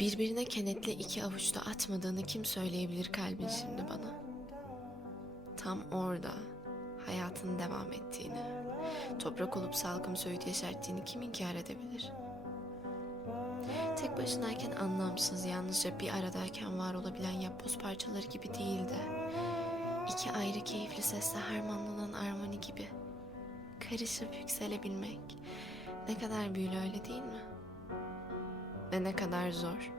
Birbirine kenetli iki avuçta atmadığını kim söyleyebilir kalbin şimdi bana? Tam orada hayatın devam ettiğini, toprak olup salkım söğüt yeşerttiğini kim inkar edebilir? Tek başınayken anlamsız, yalnızca bir aradayken var olabilen yapboz parçaları gibi değil de iki ayrı keyifli sesle harmanlanan armoni gibi karışıp yükselebilmek ne kadar büyülü öyle değil mi? Ve ne kadar zor.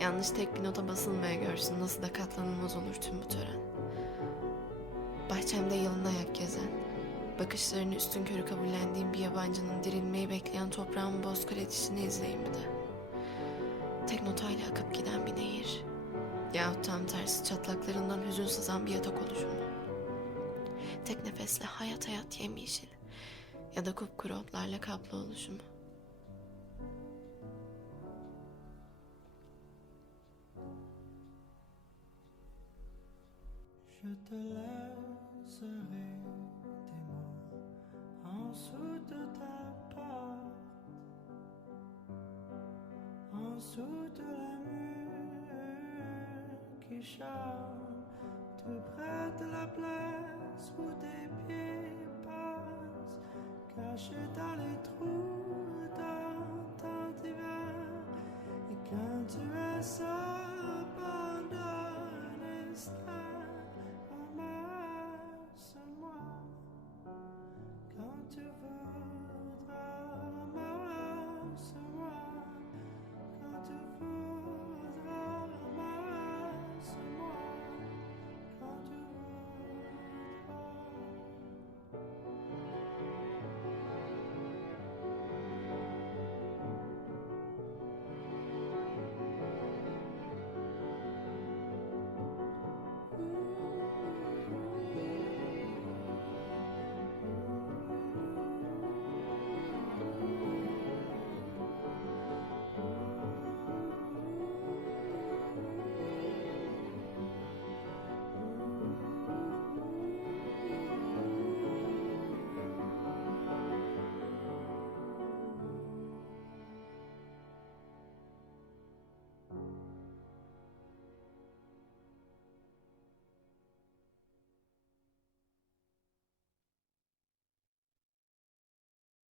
Yanlış tek bir nota basılmaya görsün nasıl da katlanılmaz olur tüm bu tören. Bahçemde yalın ayak gezen, bakışlarını üstün körü kabullendiğim bir yabancının dirilmeyi bekleyen toprağın boz kredisini izleyin bir de. Tek notayla akıp giden bir nehir. Yahut tam tersi çatlaklarından hüzün sızan bir yatak oluşumu. Tek nefesle hayat hayat yemyeşil ya da kupkuru otlarla kaplı oluşumu. Je te laisserai des mots en dessous de ta porte, en dessous de la mur qui chante, tout près de la place où tes pieds passent, cachés dans les trous dans ton divan. Et quand tu es seul